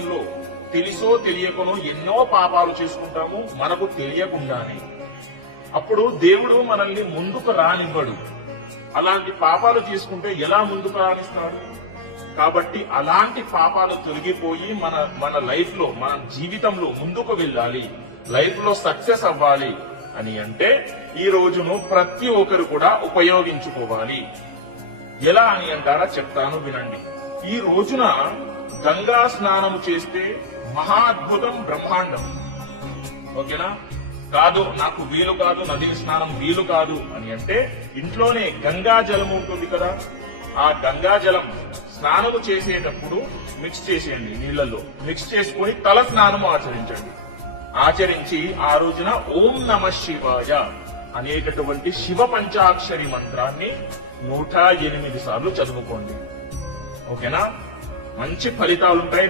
జీవితంలో తెలిసో తెలియకనో ఎన్నో పాపాలు చేసుకుంటాము, మనకు తెలియకుండానే. అప్పుడు దేవుడు మనల్ని ముందుకు రానివ్వడు. అలాంటి పాపాలు చేసుకుంటే ఎలా ముందుకు రానిస్తాడు? కాబట్టి అలాంటి పాపాలు తొలగిపోయి మన లైఫ్ లో, మన జీవితంలో ముందుకు వెళ్ళాలి, లైఫ్ లో సక్సెస్ అవ్వాలి అని అంటే ఈ రోజును ప్రతి ఒక్కరు కూడా ఉపయోగించుకోవాలి. ఎలా అని అంటారా? చెప్తాను వినండి. ఈ రోజున గంగా స్నానం చేస్తే మహా అద్భుతం, బ్రహ్మాండం. ఓకేనా? కాదు, నాకు వీలు కాదు, నది స్నానం వీలు కాదు అని అంటే ఇంట్లోనే గంగా జలం ఉంటుంది కదా, ఆ గంగా జలం స్నానము చేసేటప్పుడు మిక్స్ చేసేయండి, నీళ్లలో మిక్స్ చేసుకొని తల స్నానం ఆచరించండి. ఆచరించి ఆ రోజున ఓం నమ శివాయ అనేటటువంటి శివ పంచాక్షరి మంత్రాన్ని 108 సార్లు చదువుకోండి. ఓకేనా? మంచి ఫలితాలుంటాయి.